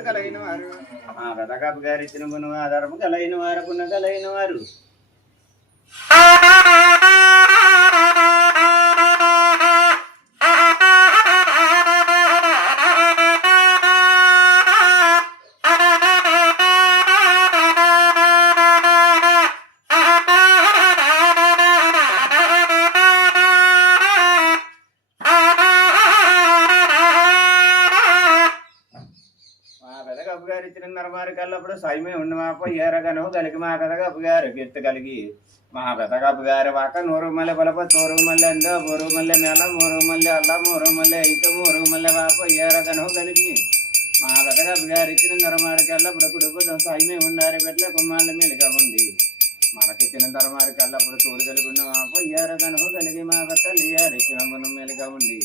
కలిగిన వారు మా పెదకప్ప గారు ఇచ్చిన గుణ ఆధారము కలిగిన వారు పుణ్య కలిగిన వారు గారు ఇచ్చిన నరమారి కల్లప్పుడు సైమే ఉండి మాపో ఏరగను కలిగి మా పెదకప్ప గారు గిట్టు కలిగి మా పెదకప్ప గారి వాక 100 మల్లె బలప 100 మల్లె అంద 100 మల్లె మేళ 100 మల్లె అల్ల 100 మల్లె అయితే 100 మల్లె వాపో ఏరగను కలిగి మా పెదకప్ప గారు ఇచ్చిన నరమారి కల్లప్పుడు కుడుపు సైమే ఉండారి పెట్ల కుమ్మాళ్ళ మేలుగా ఉంది మనకిచ్చిన నరమారి కల్లప్పుడు తోడు కలిగి ఉన్న మాపో ఏరగను కలిగి మా పెద్దలు ఇచ్చిన గుణం మేలుగా ఉంది